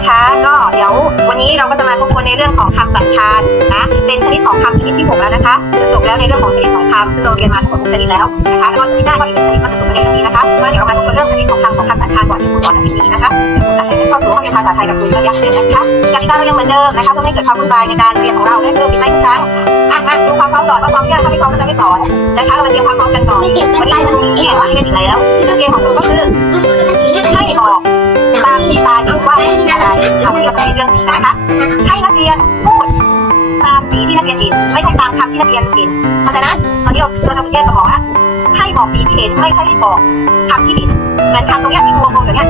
นะคะ ก็เดี๋ยววันนี้เราก็จะมาทบทวนในเรื่องของคำสัญชาตนะ เป็นชนิดของคำชนิดที่หกแล้วนะคะจะจบแล้วในเรื่องของชนิดของคำซึ่งเราเรียนมาทั้งหมดหกชนิดแล้วนะคะแล้วก็ชนิดหน้าก็อีกหนึ่งชนิดก็จะจบในเรื่องนี้นะคะว่าเดี๋ยวเรามาทบทวนเรื่องชนิดของคำของคำสัญชาตก่อนที่ครูสอนในที่นี้นะคะเดี๋ยวครูจะให้เข้าสู่ห้องเรียนภาษาไทยกับครูระยะเรียนนะคะกติกาเรายังเหมือนเดิมนะคะเพื่อไม่ให้เกิดความวุ่นวายในการเรียนของเราและเพิ่มอีกไม่ทุกครั้งอะมาดูความพร้อมก่อนว่าพร้อมยังถ้าไม่พร้อมก็จะไม่สอนนะคะเรามาเตรียมความพร้อมกันก่อนไม่เก็บวันไว้นี้ตรงนี้เกเนี่มยว่าเล่นอีกแล้วซึ่งเกมของครูก็คือ สีอะไรเอาที่เรื่องสีนะคะให้นักเรียนพูดตามสีที่นักเรียนเห็นไม่ใช่ตามคำที่นักเรียนเห็นเพราะฉะนั้นตอนนี้เราเราจะแยกกันบอกว่าให้บอกสีที่เห็นไม่ใช่ให้บอกคำที่เห็นเหมือนคำตรงนี้ที่ครูวงอยู่เนี้ย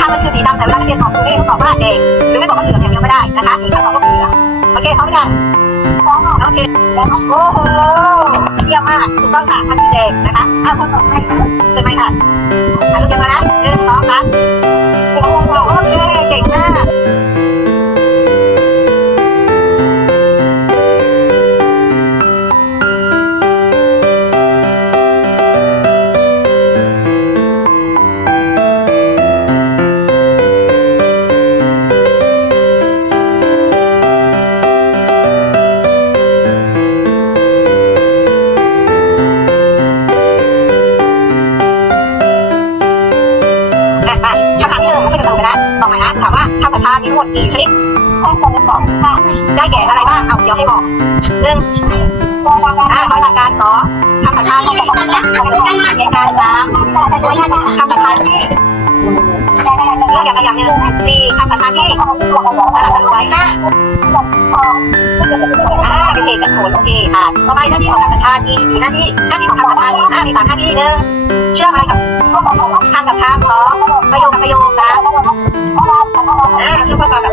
คำมันคือสีดำแต่เวลานักเรียนบอกครูไม่ได้บอกว่าแดงหรือไม่บอกว่าเหลืองอย่างเดียวไม่ได้นะคะมีคำตอบก็คือเหลืองโอเคพร้อมหรือยังพร้อมโอเคโอ้โหเยี่ยมมากถูกต้องค่ะมันคือแดงนะคะอะคนต่อไปเป็น อะมาคำถามที่หนึ่งไม่เป็นตัวนะต่อไปนะถามว่าคำสัญชาติมีทั้งหมดกี่ชนิดข้อมูลบอกว่าได้แก่อะไรบ้างเอาเดี๋ยวให้บอกหนึ่งอ่าบริการสองคำสัญชาติที่บริการสามคำสัญชาติที่เลือกอย่างใดอย่างหนึ่งสี่คำสัญชาที่สลับกันไว้ห้าอ่าเป็นเหตุเป็นผลโอเคค่ะต่อไปหน้าที่ของคำสัญชาติมีหน้าที่หน้าที่ของคำสัญชาติมีหน้ามีสามหน้าที่หนึ่งเชื่อมอะไรกับ คำกับคำสองประโยคกับประโยคสามอ่า